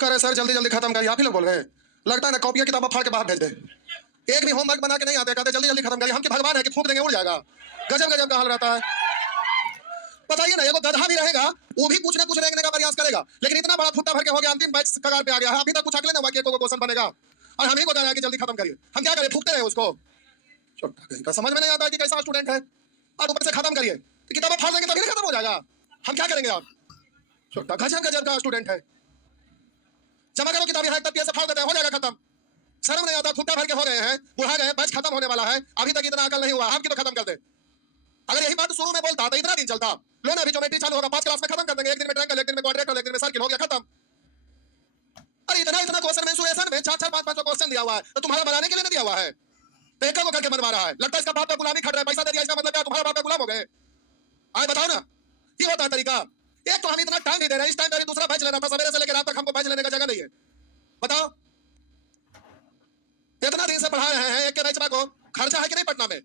कह रहे सर जल्दी जल्दी खत्म करिए, आप ही लोग बोल रहे हैं। लगता है ना कॉपियां किताबें फाड़ के बाहर भेज दे। एक भी होमवर्क बना के नहीं आते, कहते जल्दी जल्दी खत्म करिए। हम कि भगवान है कि फूंक देंगे उड़ जाएगा। गजब गजब का हाल रहता है। बताइए ना, एगो गधा भी रहेगा वो भी कुछ ना कुछ रेंगने का प्रयास करेगा, लेकिन इतना बड़ा फुट्टा भर के हो गया, अंतिम बैच कगार पे आ गया है, अभी तक कुछ अगले ना हुआ कि कोई क्वेश्चन बनेगा और हम ही को कह रहे हैं कि जल्दी खत्म करिए। हम क्या करें, फूकते रहे उसको। छोटा समझ में नहीं आता कि कैसा स्टूडेंट है और ऊपर से खत्म करिए तो किताबें फाड़ देंगे तभी नहीं खत्म हो जाएगा। हम क्या करेंगे आप। छोटा गजब गजब का स्टूडेंट है। जमा करो किताबें, है तब से फाड़ देते हैं, हो जाएगा खत्म। शर्म नहीं आता, फुट्टा भर के हो गए हैं, बुढ़ा गए, बैच खत्म होने वाला है, अभी तक इतना अकल नहीं हुआ, हम क्यों खत्म कर दे। अगर यही बात शुरू में बोलता तो इतना दिन चलता। लो ना, अभी ज्योमेट्री चालू होगा, 5 क्लास में खत्म कर देंगे, एक दिन में ट्रायंगल, एक दिन में क्वाड्रेटर, एक दिन में सर्किल, हो गया खत्म। अरे इतना इतना क्वेश्चन मेंसुरेशन में 4 4 5 5 क्वेश्चन दिया हुआ है, तो तुम्हारा बनाने के लिए नहीं दिया हुआ है, तो एक को करके बनवा रहा है। लगता है इसका बाप का गुलामी खट रहा है, पैसा दे दिया, इसका मतलब क्या तुम्हारा बाप का गुलाम हो गए। आए बताओ ना, ये होता है तरीका। एक तो हम इतना टाइम नहीं दे रहे, इस टाइम पे दूसरा बैच लेना था, सवेरे से लेकर रात तक हमको बैच लेने का जगह नहीं है। बताओ, इतना दिन से पढ़ा रहे हैं, एक के बैच को खर्चा है कि नहीं पटना में।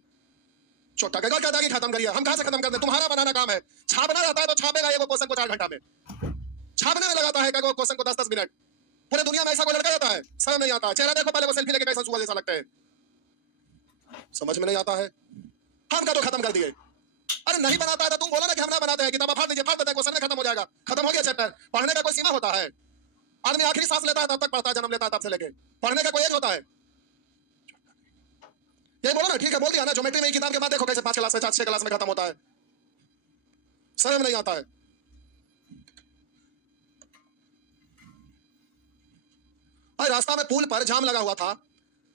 छोटा कहता कहता कि खत्म करिए, हम कहां से खत्म कर दें, तुम्हारा बनाना काम है। छापना रहता है तो छापेगा ये क्वेश्चन को 4 घंटा में, छापने में लगाता है क्वेश्चन को 10 10 मिनट। पूरे दुनिया में ऐसा कोई लड़का रहता है, समझ नहीं आता। चेहरा देखो पहले, वो सेल्फी लेके कैसा सुअर जैसा लगता है, समझ में नहीं आता है। हम का तो खत्म कर दिए। अरे नहीं बनाता है तो तुम बोलो ना कि हम ना बनाते हैं, किताब फाड़ दीजिए, फाड़ देते हैं, क्वेश्चन खत्म हो जाएगा, खत्म हो गया चैप्टर। पढ़ने का कोई सीमा होता है। आदमी आखिरी सांस लेता है तब तक पढ़ता है, जन्म लेता है तब से लेके। पढ़ने का कोई एज होता है। ये बोलो ना, ठीक है बोल दिया ना, ज्योमेट्री में किताब के बाद देखो कैसे 5 क्लास में 6 क्लास में खत्म होता है, समझ में नहीं आता है। अरे रास्ता में पुल पर जाम लगा हुआ था,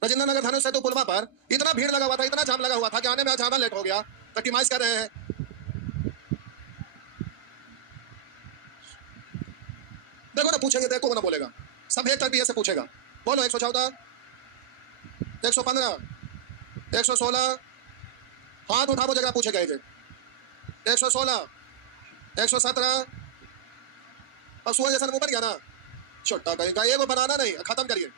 राजेंद्र नगर धनुष सेतु पुलवा पर इतना भीड़ लगा हुआ था, इतना जाम लगा हुआ था कि आने में ज्यादा लेट हो गया, तकनीमाइज कर रहे हैं। देखो ना, पूछेंगे देखो ना बोलेगा, सब एक तरह से पूछेगा। बोलो 114, 115, 116, हाथ उठाओ जगह पूछेगा। 116, 117, और सुअर जैसा मुंह बन गया ना। छोटा कहेगा ये वो बनाना नहीं, खत्म करिए।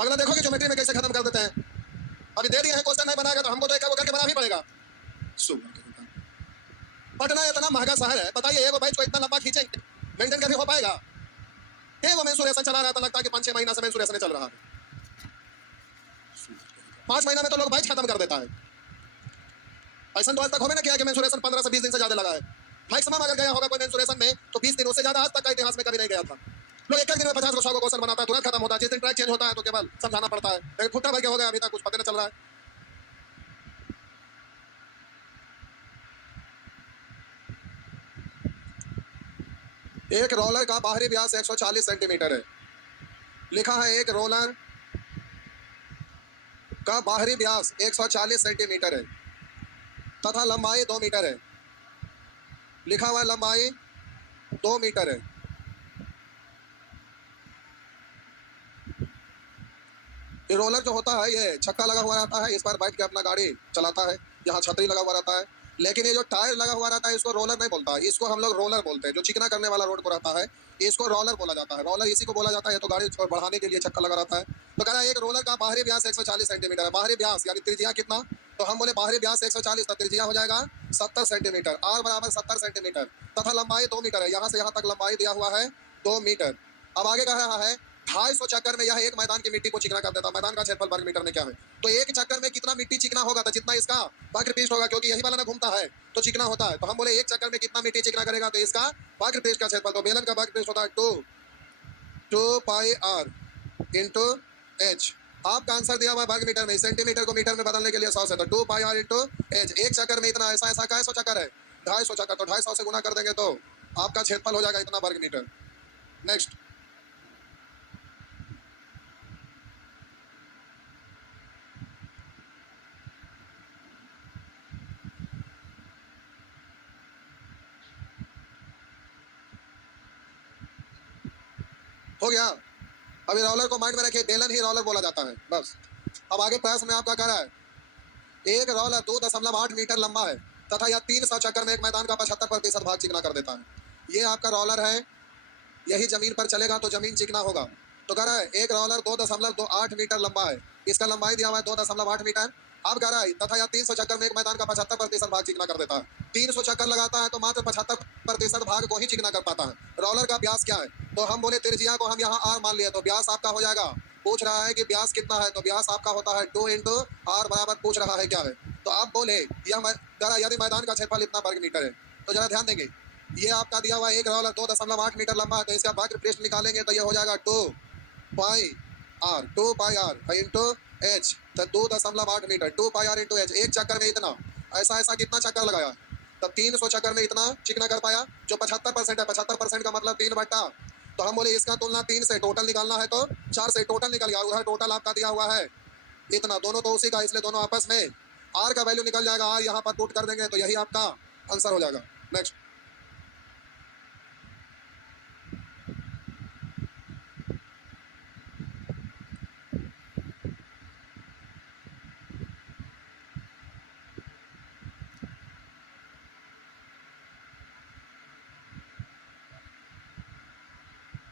अगला देखो कि ज्योमेट्री में कैसे खत्म कर देते हैं। अभी दे दिए हैं, क्वेश्चन नहीं बनाएगा तो हमको तो एक वो करके बना भी पड़ेगा। पटना इतना महंगा शहर है, बताइए एक बैच को इतना लंबा खींचेंगे, मेंटेन कभी हो पाएगा। एक वो मेंसुरेशन चला रहा था, लगता है कि 5 6 महीना से मेंसुरेशन चल रहा है। 5 महीना में तो लोग बैच खत्म कर देता है। ऐसा तो आज तक हो ना किया कि मेंसुरेशन 15 से 20 दिन से ज्यादा लगा है। मैक्सिमम अगर गया होगा कोई मेंसुरेशन में तो 20 दिन, उससे ज्यादा आज तक का इतिहास में कभी नहीं गया था। लोग एक दिन में 50 को 100 को क्वेश्चन बनाता है, तुरंत खत्म होता है। जिस दिन ट्रैक चेंज होता है तो केवल समझाना पड़ता है, लेकिन फुट्टा भर के हो गया, अभी तक कुछ पता नहीं चल रहा है। एक रोलर का बाहरी व्यास 140 सेंटीमीटर है। लिखा है एक रोलर का बाहरी व्यास 140 सेंटीमीटर है तथा लंबाई 2 मीटर है। लिखा हुआ लंबाई 2 मीटर है। ये रोलर जो होता है ये छक्का लगा हुआ रहता है, इस पर बैठ के अपना गाड़ी चलाता है। यहाँ छतरी लगा हुआ रहता है, लेकिन ये जो टायर लगा हुआ रहता है इसको रोलर नहीं बोलता, इसको हम लोग रोलर बोलते हैं। जो चिकना करने वाला रोड को रहता है इसको रोलर बोला जाता है। रोलर इसी को बोला जाता है, तो गाड़ी बढ़ाने के लिए छक्का लगा रहता है। तो कह रहा है एक रोलर का बाहरी व्यास 140 सेंटीमीटर है। बाहरी व्यास यानी त्रिज्या कितना, तो हम बोले बाहरी व्यास 140, तो त्रिज्या हो जाएगा 70 सेंटीमीटर, आर बराबर 70 सेंटीमीटर तथा लंबाई 2 मीटर है। यहाँ से यहाँ तक लंबाई दिया हुआ है 2 मीटर। अब आगे कह रहा है 250 चक्कर में यह एक मैदान की मिट्टी को चिकना कर देता है। मैदान का क्षेत्रफल वर्ग मीटर में क्या है, तो एक चक्कर में कितना मिट्टी चिकना होगा, तो जितना इसका वक्र पृष्ठ होगा, क्योंकि यही वाला ना घूमता है तो चिकना होता है। तो हम बोले एक चक्कर में कितना मिट्टी चिकना करेगा, तो इसका वक्र पृष्ठ का क्षेत्रफल, तो बेलन का वक्र पृष्ठ होता है 2 पाई आर इंटू एच। आपका आंसर दिया हुआ है वर्ग मीटर में, सेंटीमीटर को मीटर में बदलने के लिए 100 से, तो 2 पाई आर इंटू एच। एक चक्कर में इतना, ऐसा ऐसा का 100 चक्कर है, 250 चक्कर, तो 250 से गुना कर देंगे तो आपका क्षेत्रफल हो जाएगा इतना वर्ग मीटर। नेक्स्ट हो गया। अभी रोलर को माइंड में रखिए, बेलन ही रोलर बोला जाता है, बस। अब आगे प्रश्न में आपका कह रहा है एक रोलर 2.8 मीटर लंबा है तथा यह 300 चक्कर में एक मैदान का 75% भाग चिकना कर देता है। ये आपका रोलर है, यही जमीन पर चलेगा तो जमीन चिकना होगा। तो कह रहा है एक रोलर 2.28 मीटर लंबा है, इसका लंबाई दिया हुआ है 2.8 मीटर। अब कह रहा है तथा यह 300 चक्कर में एक मैदान का 75% भाग चिकना कर देता है। 300 चक्कर लगाता है तो मात्र 75 प्रतिशत भाग को ही चिकना कर पाता है। रोलर का व्यास क्या है, तो हम बोले त्रिज्या को हम यहाँ आर मान लिए, तो व्यास आपका हो जाएगा, पूछ रहा है कि व्यास कितना है, तो व्यास आपका होता है 2 इंटू आर बराबर पूछ रहा है क्या है। तो आप बोले यदि मैदान का क्षेत्रफल इतना वर्ग मीटर है, तो जरा ध्यान देंगे, ये आपका दिया हुआ एक रोलर 2.8 मीटर लंबा है, तो इसका वक्र पृष्ठ निकालेंगे तो ये हो जाएगा 2 पाई आर इंटू एच, तो 2.8 metre 2 pi R into H. एक चक्कर में इतना, ऐसा ऐसा कितना चक्कर लगाया, तब 300 चक्कर में इतना चिकना कर पाया, जो 75% है। 75% का मतलब 3 बट्टा, तो हम बोले इसका तुलना 3 से, टोटल निकालना है तो 4 से, टोटल निकल गया, उधर टोटल आपका दिया हुआ है इतना, दोनों तो उसी का, इसलिए दोनों आपस में आर का वैल्यू निकल जाएगा, आर यहाँ पर पुट कर देंगे तो यही आपका आंसर हो जाएगा। नेक्स्ट,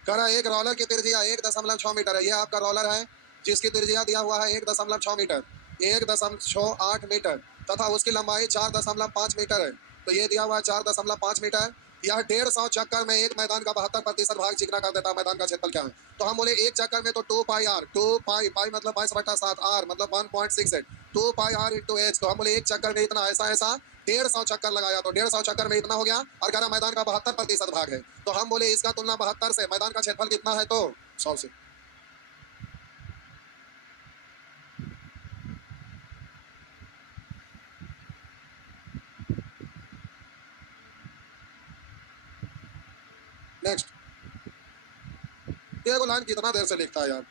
करा एक रोलर की त्रिज्या 1.6 मीटर है, ये आपका रोलर है जिसकी त्रिज्या दिया हुआ है 1.6 मीटर, 1.68 मीटर, तथा उसकी लंबाई 4.5 मीटर है, तो ये दिया हुआ है 4.5 मीटर। यह 150 चक्कर में एक मैदान का 72% भाग चिकना कर देता है। मैदान का क्षेत्रफल क्या है, तो हम बोले एक चक्कर में तो 2 पाई आर, 2 पाई पाई मतलब 22/7, आर मतलब 1.68, 2 पाई आर इंटू एच, तो हम बोले एक चक्कर में इतना, ऐसा ऐसा 150 चक्कर लगाया, तो 150 चक्कर में इतना हो गया, और कह रहा मैदान का 72% भाग है, तो हम बोले इसका तुलना 72 से, मैदान का क्षेत्रफल कितना है, तो 100 से। नेक्स्ट, ये लाइन कितना देर से लिखता है यार।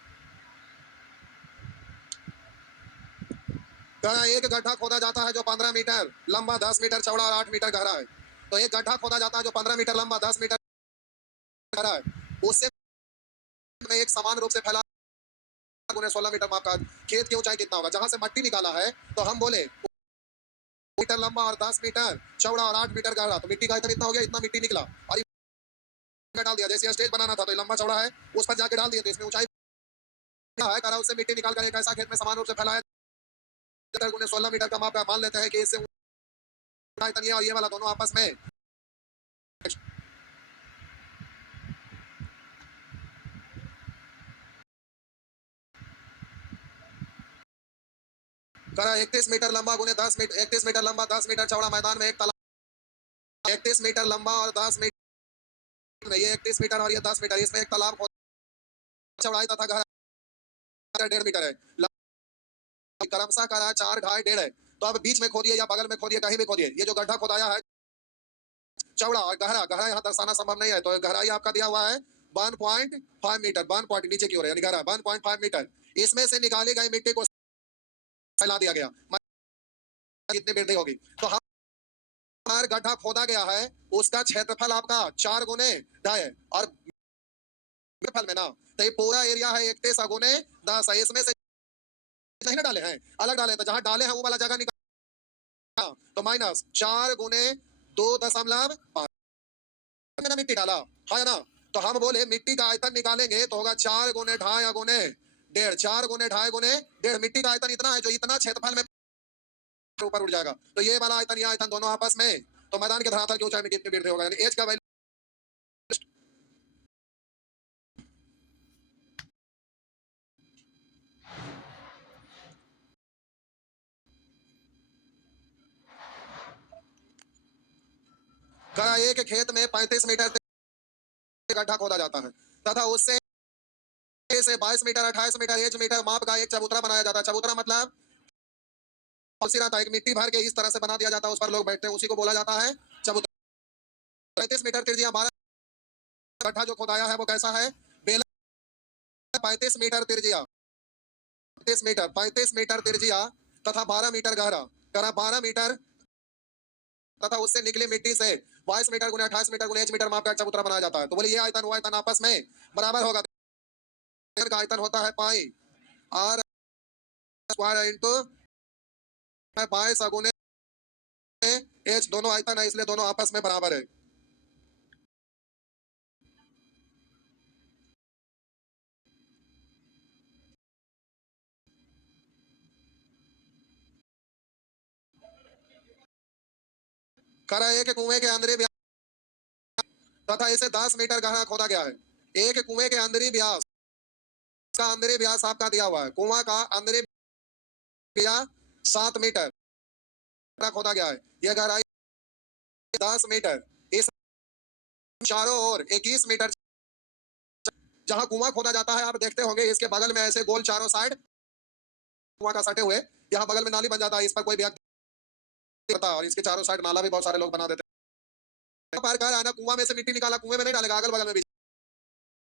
गहरा एक गड्ढा खोदा जाता है जो 15 मीटर लंबा, 10 मीटर चौड़ा और 8 मीटर गहरा है, तो एक गड्ढा खोदा जाता है जो 15 मीटर लंबा, 10 मीटर गहरा है, उससे में एक समान रूप से फैला 16 मीटर माप का खेत की ऊंचाई कितना होगा, जहां से मट्टी निकाला है, तो हम बोले मीटर लंबा और 10 मीटर चौड़ा और 8 मीटर गहरा, तो मिट्टी का इतना हो गया, इतना मिट्टी निकला, और डाल दिया, जैसे स्टेज बनाना था तो लंबा चौड़ा है, उस पर जाके डाल दिया, तो इसमें ऊंचाई क्या है, करा उससे मिट्टी निकाल कर एक ऐसा खेत में समान रूप से फैलाया, 16 मीटर का माप मान लेते हैं कि इससे ऊंचाई और ये वाला दोनों आपस में करा 31 मीटर लंबा गुने 10 मीटर, 31 मीटर लंबा 10 मीटर चौड़ा मैदान में एक तालाब, 31 मीटर लंबा और 10 मीटर, ये 31 मीटर और ये 10 मीटर, इसमें एक तालाब चौड़ाई तथा गहराई 1.5 मीटर है, क्रमशः करा 4 ढाई 1.5 है, तो अब बीच में खोदिए या बगल में खोदिए, कहीं भी खोदिए, ये जो गड्ढा खोदाया है चौड़ा और गहरा, गहरा यहाँ दर्शाना संभव नहीं है, तो गहराई आपका दिया हुआ है 1.5 मीटर, 1 पॉइंट नीचे की ओर है, यानी गहरा 1.5 मीटर, इसमें से निकाली गई मिट्टी को फैला दिया गया, कितनी वृद्धि होगी, तो हमारा गड्ढा खोदा गया है, उसका क्षेत्रफल आपका 4 गुने 2.5 है, और फल में ना, तो ये पूरा एरिया है 31 गुने 10 है, इसमें से नहीं ना डाले हैं, अलग डाले, तो जहां डाले हैं वो वाला जगह निकाला, तो -4 गुने 2.5 मैंने मिट्टी डाला है ना, तो हम बोले मिट्टी का आयतन निकालेंगे तो होगा 4 गुने 2.5 गुने 1.5, 4 गुने 2.5 गुने 1.5, मिट्टी का आयतन इतना है जो इतना क्षेत्रफल में ऊपर उठ जाएगा, तो ये वाला आयतन, ये आयतन दोनों आपस में, तो मैदान के धरातल की ऊंचाई में कितनी वृद्धि होगा, यानी एच का वैल्यू करा एक खेत में 35 मीटर गड्ढा खोदा जाता है, तथा उससे से 22 मीटर 28 मीटर एच मीटर माप का एक चबूतरा बनाया जाता है, चबूतरा मतलब उसी रहता है, एक मिट्टी भर के इस तरह से बना दिया जाता है, उस पर लोग बैठते हैं, उसी को बोला जाता है चबूतरा। 35 मीटर त्रिज्या 12 गड्ढा जो खोदाया है वो कैसा है, बेला 35 मीटर त्रिज्या, 35 मीटर त्रिज्या तथा 12 मीटर गहरा, करा 12 मीटर, तथा उससे निकली मिट्टी से 22 मीटर गुने 28 मीटर गुने 1 मीटर माप का चबूतरा बनाया जाता है, तो बोले ये आयतन वो आयतन आपस में बराबर होगा, तो का आयतन होता है पाई आर स्क्वायर इंटू 22 गुने एच, दोनों आयतन है इसलिए दोनों आपस में बराबर है। करा एक कुएं के अंदर तथा इसे 10 मीटर गहरा खोदा गया है। एक कुएं के अंदरी व्यास का अंदरी व्यास आपका दिया हुआ है। कुआं का अंदरी व्यास 7 मीटर खोदा गया है। यह गहराई 10 मीटर। इस चारों ओर 21 मीटर। जहां कुआं खोदा जाता है आप देखते होंगे इसके बगल में ऐसे गोल चारों साइड कुआं का सटे हुए, यहाँ बगल में नाली बन जाता है। इस पर कोई व्यक्ति होता है और इसके चारों साइड नाला भी बहुत सारे लोग बना देते हैं। पार कर आना, कुआं में से मिट्टी निकाला, कुएं में नहीं डालेगा, अगल बगल में भी।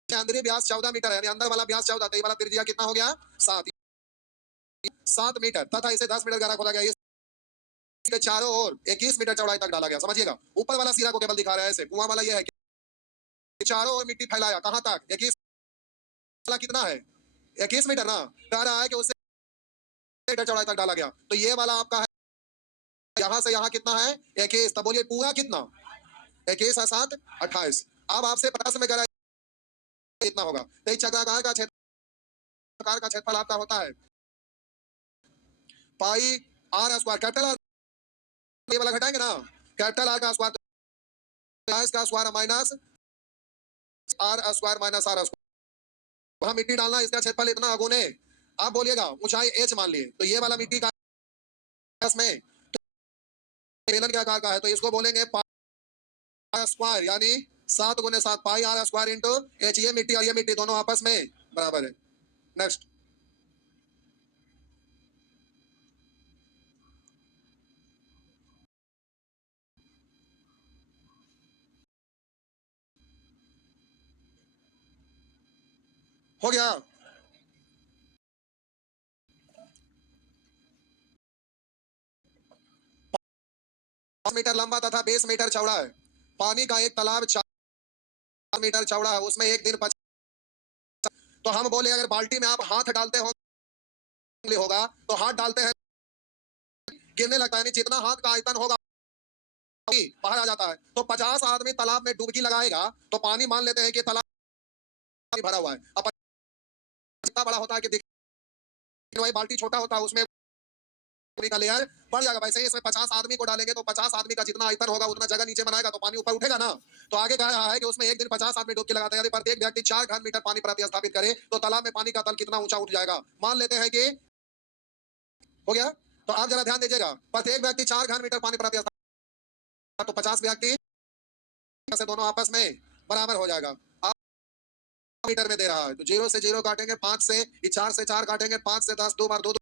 अंदरी व्यास 14 मीटर है, यानी अंदर वाला व्यास 14, तो ये वाला त्रिज्या कितना हो गया? 7 मीटर। तथा इसे 10 मीटर गहरा खोदा गया। इसके चारों ओर 21 मीटर चौड़ाई तक डाला गया। समझिएगा, ऊपर वाला सिरा को केवल दिखा रहा है ऐसे। कुआं वाला ये है कि चारों ओर मिट्टी फैलाया, कहां तक? 21 वाला कितना है? 21 मीटर ना, कह रहा है कि उससे मीटर चौड़ाई तक डाला गया। तो ये वाला आपका है, यहां से यहां कितना है? 21। तब बोलिए पूरा कितना? 21 और 7 28। अब आपसे प्रश्न में करा कितना होगा? तो चक्राकार का क्षेत्रफल आपका होता है pi R square. Capital R ये वाला घटाएंगे ना, कैपिटल आर का स्क्वायर का square minus R square minus R square. वहां मिट्टी डालना, इसका क्षेत्रफल इतना गुने। आप बोलिएगा ऊंचाई h मान लिए, तो ये वाला मिट्टी का में बेलन के आकार का है, तो इसको बोलेंगे पाई स्क्वायर, यानी 7 गुने 7 पाई आर स्क्वायर इंटू h। ये मिट्टी और ये मिट्टी दोनों आपस में बराबर है। नेक्स्ट, हो गया। 5 मीटर लंबा तथा 20 मीटर चौड़ा है। पानी का एक तालाब 4 मीटर चौड़ा है, उसमें एक दिन 50। तो हम बोले अगर बाल्टी में आप हाथ डालते हो होगा, तो हाथ डालते हैं गिरने लगता है, यानी जितना हाथ का आयतन होगा बाहर आ जाता है। तो 50 आदमी तालाब में डुबकी लगाएगा तो पानी मान लेते हैं कि तालाब भरा हुआ है। अब इतना बड़ा होता है कि वही बाल्टी छोटा होता है, उसमें का लेयर बढ़ जाएगा। वैसे ही इसमें 50 आदमी को डालेंगे तो 50 आदमी का जितना आयतन होगा उतना जगह नीचे बनाएगा तो पानी ऊपर उठेगा ना। तो आगे कह रहा है कि उसमें एक दिन 50 आदमी डुबकी लगाते हैं, यदि प्रत्येक व्यक्ति 4 घन मीटर पानी प्रतिस्थापित करे तो तालाब में पानी का तल कितना ऊंचा उठ जाएगा? मान लेते हैं कि हो गया। तो आप जरा ध्यान दीजिएगा, प्रत्येक व्यक्ति 4 घन मीटर पानी प्रतिस्थापित, तो 50 व्यक्ति से दोनों आपस में बराबर हो जाएगा। आप मीटर में दे रहा है तो 0 से 0 काटेंगे, 5 से 4 से 4 काटेंगे, 5 से 10, 2 बार 2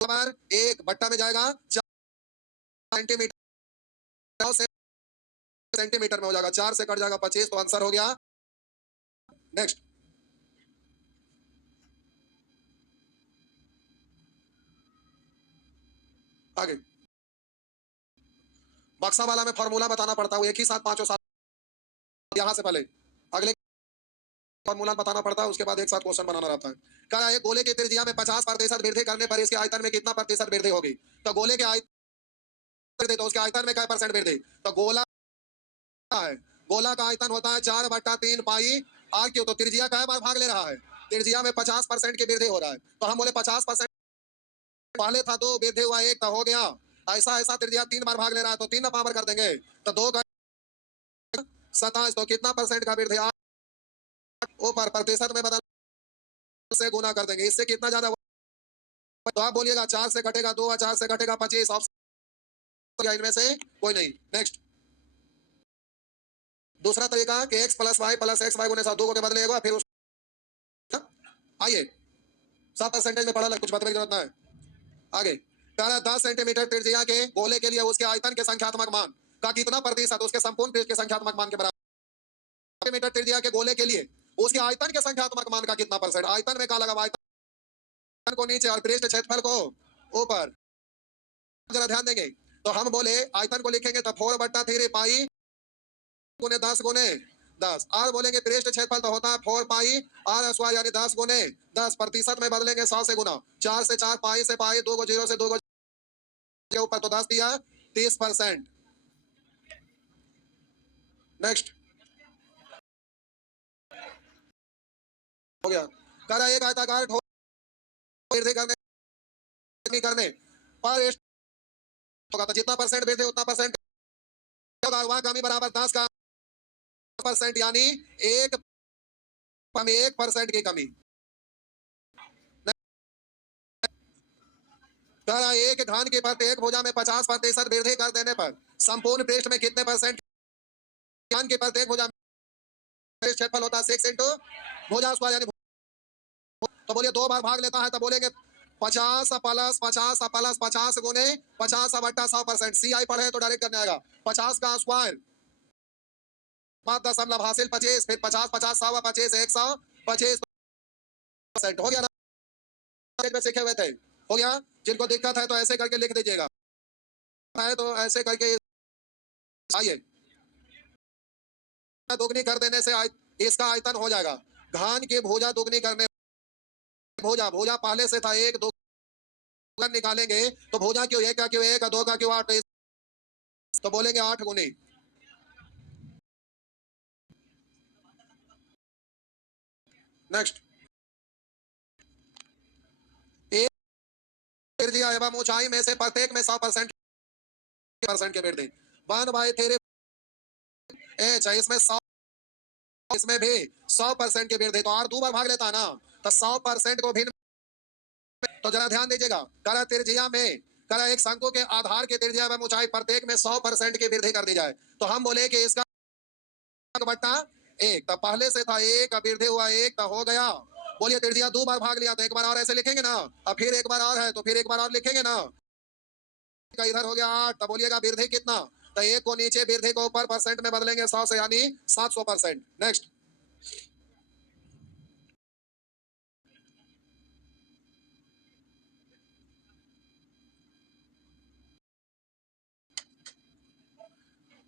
बार 1 बट्टा में जाएगा 4 सेंटीमीटर से सेंटीमीटर में हो जाएगा, 4 से कट जाएगा 25, तो आंसर हो गया। नेक्स्ट, आगे बक्सा वाला में फॉर्मूला बताना पड़ता है, एक ही साथ पांचों साथ। यहां से पहले अगले फॉर्मूला बताना पड़ता है, उसके बाद एक साथ क्वेश्चन बनाना रहता है। कह रहा है गोले की त्रिज्या में 50% वृद्धि करने पर इसके आयतन में कितना प्रतिशत वृद्धि होगी? तो गोले के आयतन तो उसके आयतन में क्या परसेंट वृद्धि? तो गोला है, गोला का आयतन होता है 4/3 पाई आर क्यू। तो त्रिज्या क्या बार भाग ले रहा है? त्रिज्या में 50% की वृद्धि हो रहा है, तो हम बोले 50% पहले था 2, वृद्धि हुआ 1, तो हो गया। ऐसा ऐसा त्रिज्या 3 बार भाग ले रहा है तो 3 पावर कर देंगे, तो 2 का 27, तो कितना परसेंट का वृद्धि? ऊपर प्रतिशत में बदल से गुना कर देंगे, इससे कितना ज्यादा। तो आप बोलिएगा 4 से घटेगा 2 और 4 से घटेगा 25, ऑप्शन इनमें से कोई नहीं। नेक्स्ट, दूसरा तरीका कि x plus Y plus X Y गुने 7, 2 के बदले फिर उस आइए सब परसेंटेज में पढ़ा कुछ बताने की जरूरत ना है। आगे 10 सेंटीमीटर त्रिज्या के गोले के लिए उसके आयतन के संख्यात्मक मान का कितना प्रतिशत उसके संपूर्ण पृष्ठ के संख्यात्मक मान के बराबर? मीटर त्रिज्या के गोले के लिए उसके आयतन के संख्यात्मक मान का कितना परसेंट? आयतन में क्या लगा? आयतन को नीचे और पृष्ठ क्षेत्रफल को ऊपर। जरा ध्यान देंगे, तो हम बोले आयतन को लिखेंगे तो 4/3 पाई गुने 10 गुने 10। आर बोलेंगे पृष्ठ क्षेत्रफल तो होता है 4 पाई आर स्क्वायर, यानी 10 गुने 10। प्रतिशत में बदलेंगे 100 से गुना, 4 से 4 पाई से पाई, 2 को 0 से 2 को ऊपर, तो 10 दिया 30%। नेक्स्ट, हो गया। कह रहा है एक आयताकार वृद्धि करने पर होगा तो जितना परसेंट वृद्धि उतना परसेंट होगा, वह कमी बराबर 10 का परसेंट यानी 1% की कमी। एक घन की प्रत्येक भुजा में 50% वृद्धि कर देने पर संपूर्ण पृष्ठ में कितने परसेंट घन की प्रत्येक भुजा में क्षेत्रफल होता है 6 इंटू भुजा स्क्वायर यानी तो बोलिए 2 बार भाग लेता है तो बोलेंगे 50 + 50 + 50 गुने 50/100%। CI पढ़े तो डायरेक्ट करने आएगा 50 का स्क्वायर 5 दशमलव हासिल 25 फिर 50 50 100 25 100 25% हो गया ना। में सीखे हुए थे हो गया। जिनको दिक्कत है तो ऐसे करके लिख दीजिएगा है तो ऐसे करके आइए दोगुनी कर देने से इसका आयतन हो जाएगा। घन की भुजा दोगुनी करने भुजा भुजा पहले से था 1 2 निकालेंगे तो भुजा क्यों 1 का क्यों 1 2 का क्यों 8 तो बोलेंगे 8 गुनी। नेक्स्ट एक त्रिज्या एवं ऊंचाई में से प्रत्येक में 100% के वृद्धि 1/3 एच है इसमें 100 इसमें भी 100% के वृद्धि तो और 2 बार भाग लेता है ना तो 100% को भिन्न तो जरा ध्यान दीजिएगा करा त्रिज्या में करा एक शंकु के आधार के त्रिज्या एवं ऊंचाई प्रत्येक में 100% की वृद्धि कर दी जाए तो हम बोले कि इसका बट्टा 1 तब पहले से था 1 अब वृद्धि हुआ 1 तब हो गया। बोलिए त्रिज्या 2 बार भाग लिया तो एक बार और ऐसे लिखेंगे ना अब फिर एक बार और है तो फिर एक बार और लिखेंगे ना इधर हो गया 8 तब बोलिएगा वृद्धि कितना तो 1 को नीचे वृद्धि को ऊपर परसेंट में बदलेंगे 100 से यानी 700%। नेक्स्ट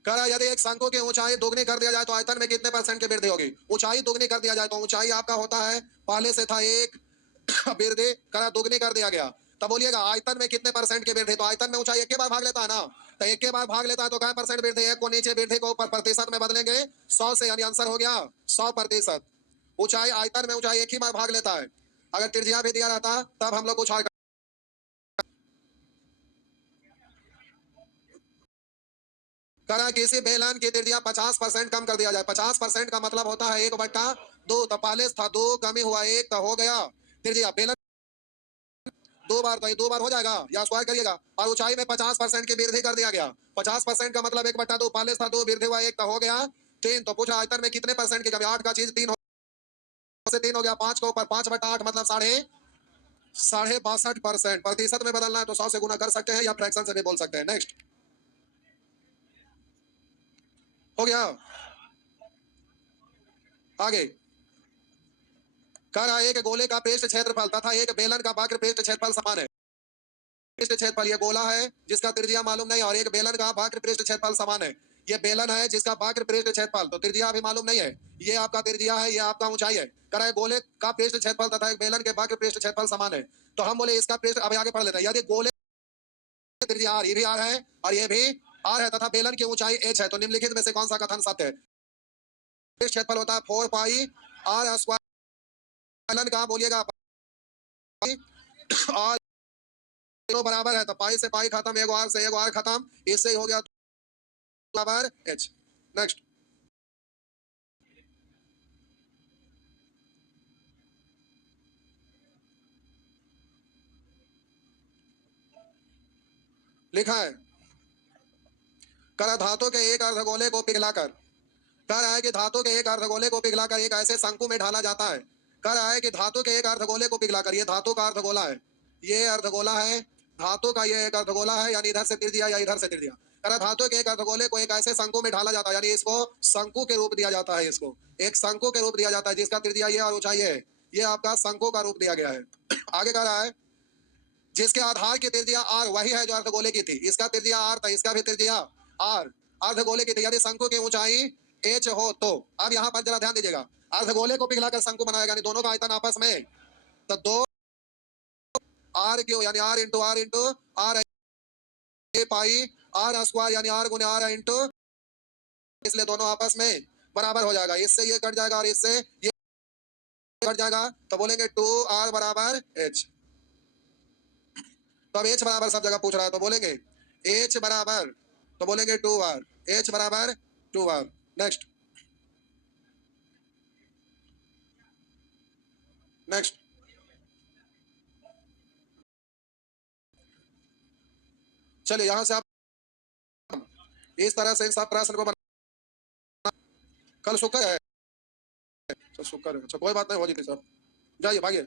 करा यदि एक शंकु की ऊंचाई दोगुनी कर दिया जाए तो आयतन में कितने परसेंट की वृद्धि होगी। ऊंचाई दोगुनी कर दिया जाए तो ऊंचाई आपका होता है पहले से था 1 वृद्धि करा दोगुनी कर दिया गया तब बोलिएगा आयतन में कितने परसेंट की वृद्धि तो आयतन में ऊंचाई एक के बार भाग लेता है ना तो एक के बार भाग लेता है तो क्या परसेंट वृद्धि 1 को नीचे वृद्धि को ऊपर प्रतिशत में बदलेंगे 100 से यानी आंसर हो गया 100%। ऊंचाई आयतन में ऊंचाई एक ही बार भाग लेता है अगर त्रिज्या भी दिया रहता तब हम लोग ऊंचाई करा किसी बेलन की त्रिज्या 50% कम कर दिया जाए 50% का मतलब होता है 1/2 तो पहले था 2 कमी हुआ 1 तो हो गया त्रिज्या बेलन 2 बार तो 2 बार हो जाएगा या स्क्वायर करिएगा और ऊंचाई में 50% की वृद्धि कर दिया गया 50% का मतलब 1/2 पहले था 2 वृद्धि हुआ 1 तो हो गया 3 तो पूछा आयतन में कितने परसेंट की कमी 8 का चीज 3 से 3 हो गया 5 के ऊपर 5/8 मतलब साढ़े 62% प्रतिशत में बदलना है तो 100 से गुना कर सकते हैं या फ्रैक्शन से भी बोल सकते हैं। नेक्स्ट हो गया आगे कह रहा है एक गोले का पृष्ठ क्षेत्रफल तथा एक बेलन का वक्र पृष्ठ क्षेत्रफल समान है। पृष्ठ क्षेत्रफल ये गोला है जिसका त्रिज्या मालूम नहीं और एक बेलन का वक्र पृष्ठ क्षेत्रफल समान है। ये बेलन है जिसका वक्र पृष्ठ क्षेत्रफल तो त्रिज्या अभी मालूम नहीं है ये आपका त्रिज्या है ये आपका ऊंचाई है। कह रहा है गोले का पृष्ठ क्षेत्रफल तथा एक बेलन के वक्र पृष्ठ क्षेत्रफल समान है तो हम बोले इसका पृष्ठ अभी आगे पढ़ लेते हैं। यदि गोले त्रिज्या आर ये भी आर है और ये भी आर है तथा बेलन की ऊंचाई एच है तो निम्नलिखित में से कौन सा कथन सत्य है। पृष्ठ क्षेत्रफल होता है 4 पाई आर स्क्वायर बेलन का बोलिएगा और दोनों बराबर है तो पाई से पाई खत्म एक आर से एक आर खत्म इससे ही हो गया बराबर एच। नेक्स्ट लिखा है कर धातु के एक अर्धगोले को पिघलाकर कह रहा है कि धातु के एक अर्धगोले को पिघलाकर एक ऐसे शंकु में ढाला जाता है। कह रहा है कि धातु के एक अर्धगोले को पिघलाकर ये धातु का अर्धगोला है ये अर्धगोला है धातु का ये एक अर्धगोला है यानी इधर से त्रिज्या या इधर से त्रिज्या कह रहा धातु के एक अर्धगोले को एक ऐसे शंकु में ढाला जाता है यानी इसको शंकु के रूप दिया जाता है इसको एक शंकु के रूप दिया जाता है जिसका त्रिज्या ये और ऊंचाई है ये आपका शंकु का रूप दिया गया है। आगे कह रहा है जिसके आधार की त्रिज्या आर वही है जो अर्धगोले की थी इसका त्रिज्या आर था इसका भी त्रिज्या आर अर्धगोले की थी यदि शंकु की ऊंचाई एच हो तो अब यहाँ पर जरा ध्यान दीजिएगा अर्धगोले को पिघलाकर शंकु बनाएगा यानी दोनों का आयतन आपस में तो 2 आर क्यू यानी R A pi R square यानी आर गुने आर इंटू इसलिए दोनों आपस में बराबर हो जाएगा इससे ये कट जाएगा और इससे ये कट जाएगा तो बोलेंगे 2r बराबर h। तो अब h बराबर सब जगह पूछ रहा है तो बोलेंगे h बराबर तो बोलेंगे 2r h बराबर 2r। Next next. चलिए यहां से आप इस तरह से सब प्रश्न को बना। कल शुक्र है। अच्छा शुक्र है, अच्छा कोई बात नहीं, हो जीते साहब, जाइए भागिए।